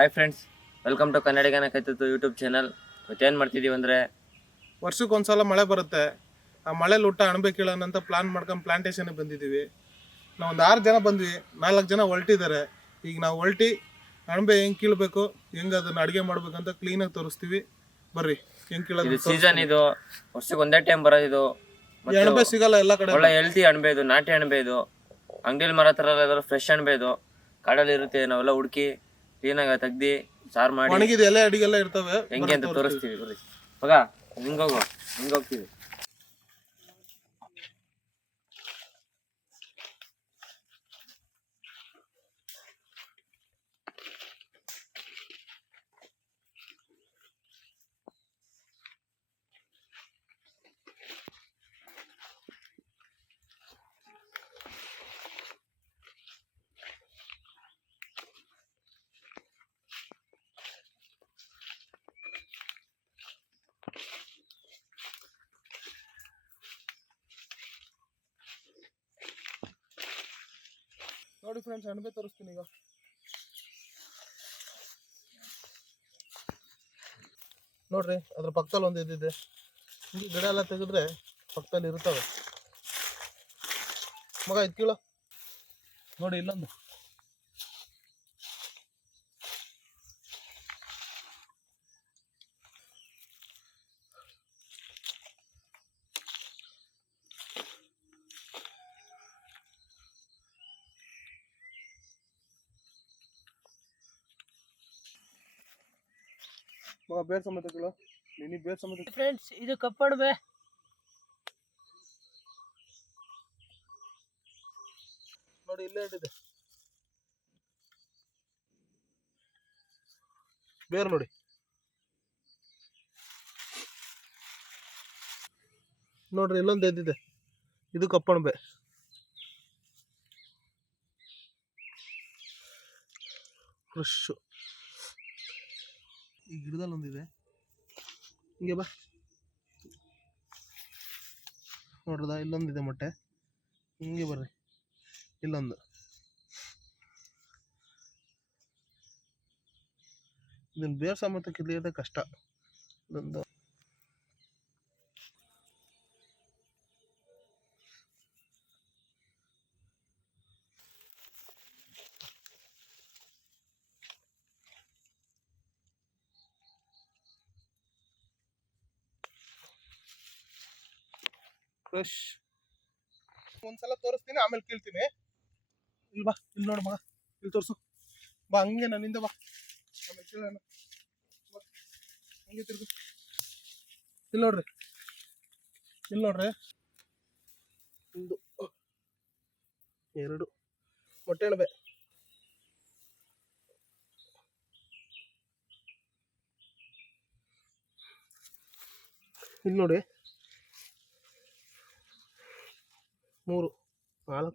Hi friends, welcome to ಕನ್ನಡಿಗನ ಕೈತತ್ತು YouTube channel. ಇವತ್ತೇನು ಮಾಡ್ತಿದ್ದೀವಿ ಅಂದರೆ, ವರ್ಷಕ್ಕೊಂದ್ಸಲ ಮಳೆ ಬರುತ್ತೆ. ಆ ಮಳೆಲಿ ಊಟ ಅಣಬೆ ಕೀಳೋಣ ಅಂತ ಪ್ಲಾನ್ ಮಾಡ್ಕೊಂಡು ಪ್ಲಾಂಟೇಶನ್ಗೆ ಬಂದಿದ್ದೀವಿ. ನಾವು ಒಂದು 6 ಜನ ಬಂದ್ವಿ, 4 ಜನ ಹೊಲ್ಟಿದ್ದಾರೆ. ಈಗ ನಾವು ಹೊಲ್ಟಿ ಅಣಬೆ ಹೆಂಗೆ ಕೀಳಬೇಕು, ಹೆಂಗೆ ಅದನ್ನು ಅಡುಗೆ ಮಾಡ್ಬೇಕಂತ ಕ್ಲೀನಾಗಿ ತೋರಿಸ್ತೀವಿ. ಬರ್ರಿ ಹೆಂಗೆ ಕೀಳೋದು. ಇದು ಸೀಸನ್, ಇದು ವರ್ಷಕ್ಕೆ ಒಂದೇ ಟೈಮ್ ಬರೋದು. ಇದು ಅಣಬೆ ಸಿಗಲ್ಲ ಎಲ್ಲ ಕಡೆ. ಒಳ್ಳೆ ಹೆಲ್ತಿ ಅಣಬೆ, ಇದು ನಾಟಿ ಅಣಬೆ. ಇದು ಅಂಗಡಿಲಿ ಮರ ಥರ ಎಲ್ಲ ಫ್ರೆಶ್ ಅಣಬೆ. ಇದು ಕಾಡಲ್ಲಿ ಇರುತ್ತೆ. ನಾವೆಲ್ಲ ಹುಡುಕಿ ಕ್ಲೀನಾಗಿ ತೆಗ್ದು ಸಾರು ಮಾಡಿ ಒಣಗಿದ ಎಲೆ ಅಡಿಗೆಲ್ಲ ಇರ್ತವೆ, ಹೆಂಗೆ ಅಂತ ತೋರಿಸ್ತೀವಿ. ಬರ್ರಿ ಮಗ, ಹಿಂಗೋಗ್ತೀವಿ. ನೋಡಿ ಫ್ರೆಂಡ್ಸ್, ಅಣಬೆ ತೋರಿಸ್ತೀನಿ ಈಗ. ನೋಡ್ರಿ, ಅದ್ರ ಪಕ್ಕದಲ್ಲಿ ಒಂದು ಇದಿದೆ. ಹಿಂಗೆ ಗಿಡ ಎಲ್ಲ ತೆಗೆದ್ರೆ ಪಕ್ಕದಲ್ಲಿ ಇರ್ತವೆ. ಮಗ ಇದು ಕೀಳೋ. ನೋಡಿ ಇಲ್ಲೊಂದು. ಮಗ ಬೇರ್ ಸಮೇತ ಕೀಳೋ. ನೀನು ಬೇರ್ ಸಮೇತ. ಫ್ರೆಂಡ್ಸ್, ಇದು ಕಪ್ಪಣಬೆ. ನೋಡಿ ಇಲ್ಲೇ ಇಟ್ಟಿದೆ ಬೇರ್. ನೋಡಿ ನೋಡ್ರಿ, ಇಲ್ಲೊಂದು ಎದ್ದಿದೆ. ಇದು ಕಪ್ಪಣಬೆ. ಫ್ರೆಶ್. ಈ ಗಿಡದಲ್ಲಿ ಒಂದಿದೆ. ಹಿಂಗೆ ಬಾ. ನೋಡ್ರದ, ಇಲ್ಲೊಂದಿದೆ ಮೊಟ್ಟೆ. ಹಿಂಗೆ ಬರ್ರಿ, ಇಲ್ಲೊಂದು. ಇದನ್ನ ಬೇರ್ ಸಮೇತ ಕಿಲಿಯೋದೇ ಕಷ್ಟ. ಇದೊಂದು ಫ್ರೆಶ್. ಒಂದ್ಸಲ ತೋರಿಸ್ತೀನಿ, ಆಮೇಲೆ ಕೀಳ್ತೀನಿ. ಇಲ್ಲಿ ಬಾ, ಇಲ್ಲಿ ನೋಡು ಮಗ, ಇಲ್ಲಿ ತೋರಿಸು. ಬಾ, ಹಂಗೆ ನನ್ನಿಂದ ಬಾ, ಆಮೇಲೆ ಕೀಳೋಣ. ಹಂಗೆ ತಿರ್ಗು. ಇಲ್ಲಿ ನೋಡ್ರಿ, ಇಲ್ಲಿ ನೋಡ್ರಿ. 1 2 ಮೊಟ್ಟೆ ಅಣಬೆ. ಇಲ್ಲಿ ನೋಡಿ, 3 4.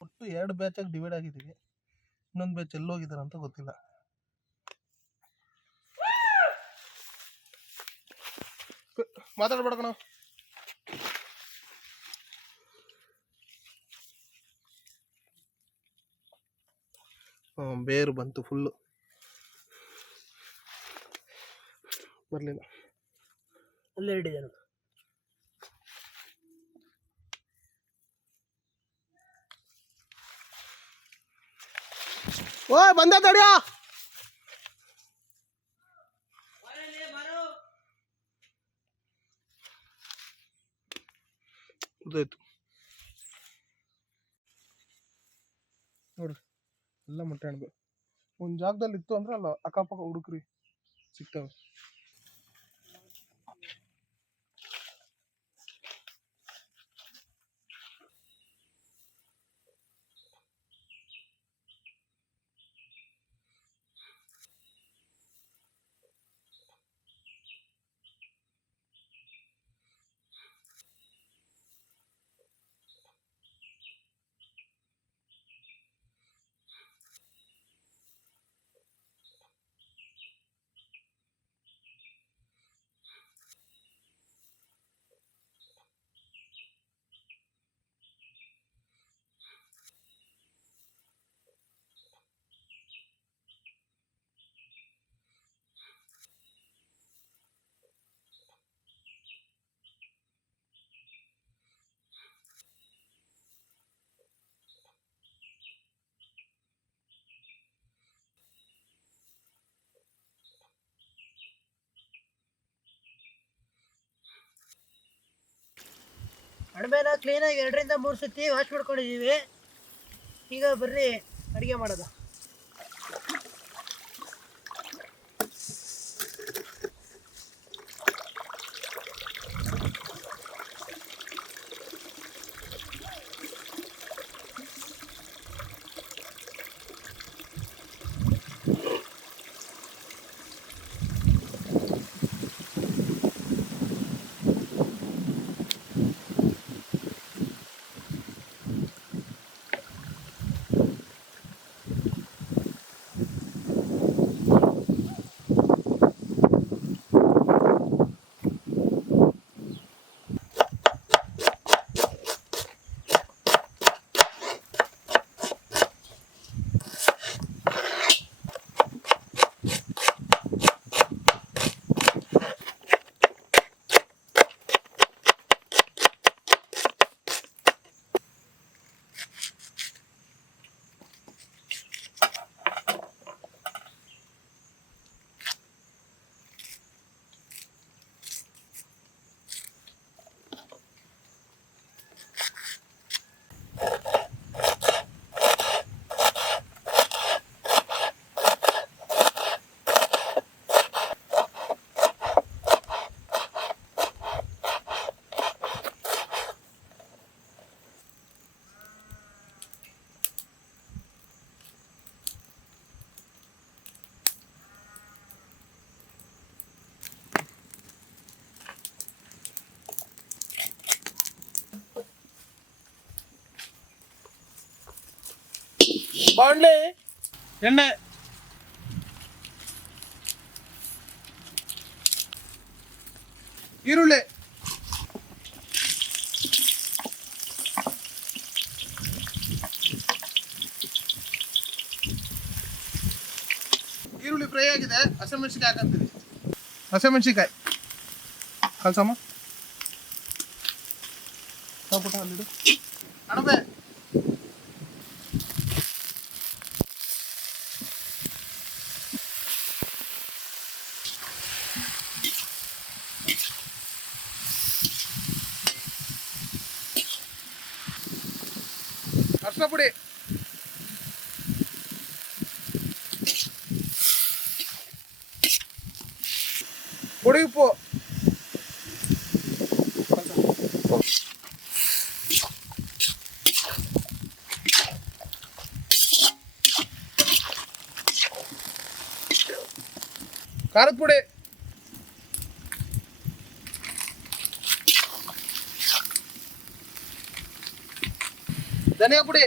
ಒಟ್ಟು 2 ಬ್ಯಾಚಾಗಿ ಡಿವೈಡ್ ಆಗಿದ್ದೀವಿ. ಇನ್ನೊಂದು ಬ್ಯಾಚ್ ಎಲ್ಲಿ ಹೋಗಿದ್ದಾರೆ ಅಂತ ಗೊತ್ತಿಲ್ಲ. ಮಾತಾಡ್ಬೇಡ ಕಣ. ಬೇರು ಬಂತು ಫುಲ್ಲು. ಬರಲಿಲ್ಲ. ಅಲ್ಲೇ ಹಿಡಿದೇನು. ಓಯ್ ಬಂದೆ ತಡಿಯಾ. ಗೊತ್ತಾಯ್ತು. ನೋಡ್ರಿ, ಎಲ್ಲ ಮೊಟ್ಟೆ ಅಣಬೆ. ಒಂದು ಜಾಗದಲ್ಲಿ ಇತ್ತು ಅಂದ್ರೆ ಅಲ್ಲ ಅಕ್ಕಪಕ್ಕ ಹುಡುಕ್ರಿ, ಸಿಗ್ತವೆ. ಅಣಬೆನ ಕ್ಲೀನಾಗಿ 2 ರಿಂದ 3 ಸತಿ ವಾಶ್ ಮಾಡ್ಕೊಂಡಿದ್ದೀವಿ. ಈಗ ಬರ್ರಿ ಅಡುಗೆ ಮಾಡೋದು. ಬಾಂಡ್ಲೆ ಎಣ್ಣೆ, ಈರುಳ್ಳಿ, ಈರುಳ್ಳಿ ಫ್ರೈ ಆಗಿದೆ. ಹಸಿಮೆಣಸಿಕಾಯಿ ಹಾಕಂತೀವಿ. ಹಸಿಮೆಣಸಿಕಾಯಿ ಕಲ್ಸಮ್ಮ. ಪುಟ ಅಲ್ಲಿಡು. ಅಣಬೆ, ಅರ್ಶಿನ ಪುಡಿ, ಪುಡಿ ಉಪ್ಪು, ಖಾರದ ಪುಡಿ, ಧನಿಯಾ ಪುಡಿ,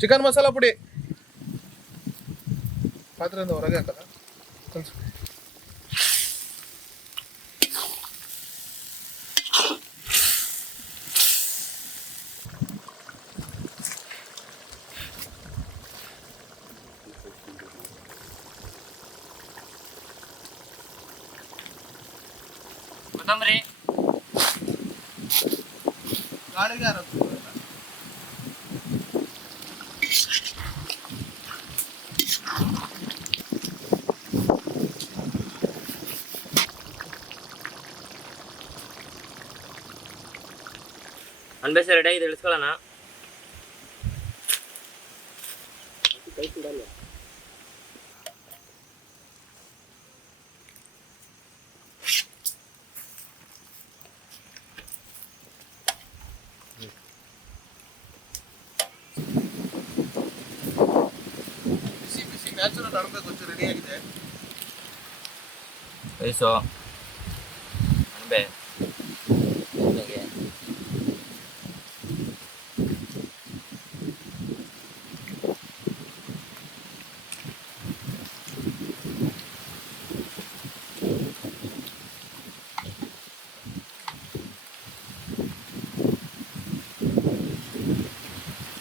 ಚಿಕನ್ ಮಸಾಲ ಪುಡಿ. ಪಾತ್ರೆಯಿಂದ ಹೊರಗೆ ಹಾಕಲ್ಲ, ಕಲ್ಸು. ಕೊತ್ತಂಬರಿ, ಗಾಳಿಗೆ ಹಾರತ್ತು. ಅನ್ಬೇಸ ರೆಡಿ ಆಗಿದೆ, ಇಳಿಸ್ಕೊಳ್ಳೋಣ. ಬಿಸಿ ಬಿಸಿ ನ್ಯಾಚುರಲ್ ಅಣಬೆ ಗೊಜ್ಜು ರೆಡಿ ಆಗಿದೆ. ರೈಸು, ಅಣಬೆ,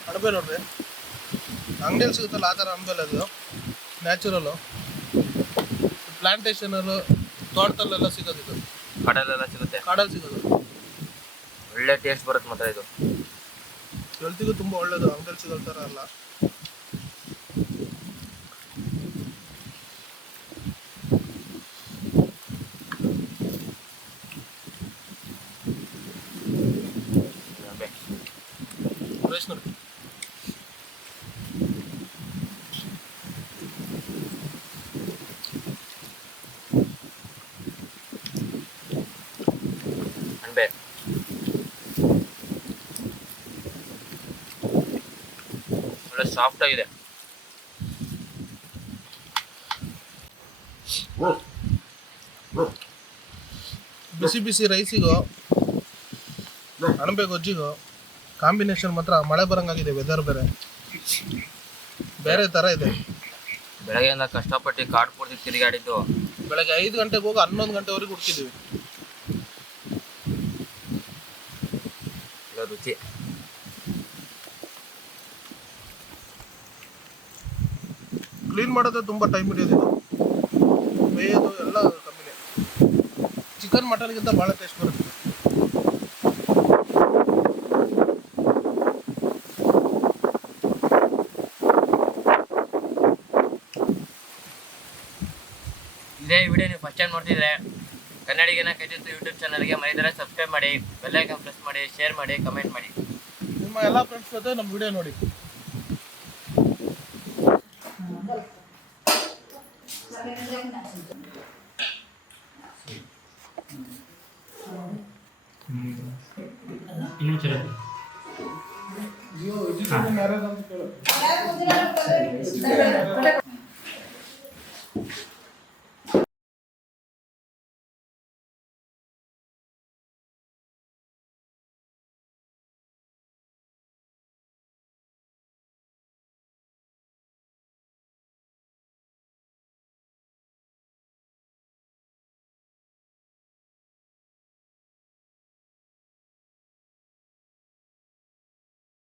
ಅಣಬೆ ನೋಡ್ರಿ, ಅಂಗಡಿಯಲ್ಲಿ ಸಿಗುತ್ತಲ್ಲ ಆ ಥರ ಅಣಬೆಲ್ಲ. ಅದು ನ್ಯಾಚುರಲ್ಲು, ಪ್ಲಾಂಟೇಶನಲ್ಲೂ ತೋಟದಲ್ಲೆಲ್ಲ ಸಿಗೋದು. ಇದು ಕಾಡಲ್ಲೆಲ್ಲ ಸಿಗುತ್ತೆ. ಕಾಡಲ್ಲಿ ಸಿಗೋದು. ಒಳ್ಳೆ ಟೇಸ್ಟ್ ಬರುತ್ತೆ ಮಾತ್ರ ಇದು. ಹೆಲ್ತಿಗೂ ತುಂಬ ಒಳ್ಳೇದು, ಅಂಗಡಿಯಲ್ಲಿ ಸಿಗೋ ಥರ ಅಲ್ಲ. ಸಾಫ್ಟ್ ಆಗಿದೆ. ಬಿಸಿ ಬಿಸಿ ರೈಸಿಗೂ ಅಣಬೆ ಗೊಜ್ಜಿಗೂ ಕಾಂಬಿನೇಷನ್ ಮಾತ್ರ ಮಳೆ ಬರಂಗಾಗಿದೆ. ವೆದರ್ ಬೇರೆ ಥರ ಇದೆ. ಬೆಳಗ್ಗೆಯಿಂದ ಕಷ್ಟಪಟ್ಟು ಕಾಡು ಪೂರ್ತಿ ತಿರುಗಾಡಿದ್ದು. ಬೆಳಗ್ಗೆ 5 ಗಂಟೆಗೆ ಹೋಗಿ 11 ಗಂಟೆವರೆಗೆ ಹುಡುಕಿದ್ದೀವಿ. ರುಚಿ ಕ್ಲೀನ್ ಮಾಡೋದು ತುಂಬ ಟೈಮ್ ಹಿಡಿಯೋದು. ಬೇಯೋದು ಎಲ್ಲ ಕಮ್ಮಿನೇ. ಚಿಕನ್ ಮಟನ್ಗಿಂತ ಭಾಳ ಟೇಸ್ಟ್ ಬರುತ್ತೆ. ಇದೇ ವಿಡಿಯೋ ನೀವು ಫಸ್ಟ್ ಟೈಮ್ ನೋಡ್ತಿದ್ರೆ ಕನ್ನಡಿಗನ ಕೈತಿತ್ತು ಯೂಟ್ಯೂಬ್ ಚಾನಲ್ಗೆ ಮರಿದರೆ ಸಬ್ಸ್ಕ್ರೈಬ್ ಮಾಡಿ, ಬೆಲ್ ಐಕಾನ್ ಪ್ರೆಸ್ ಮಾಡಿ, ಶೇರ್ ಮಾಡಿ, ಕಮೆಂಟ್ ಮಾಡಿ. ನಿಮ್ಮ ಎಲ್ಲ ಫ್ರೆಂಡ್ಸ್ ಜೊತೆ ನಮ್ಮ ವಿಡಿಯೋ ನೋಡಿ.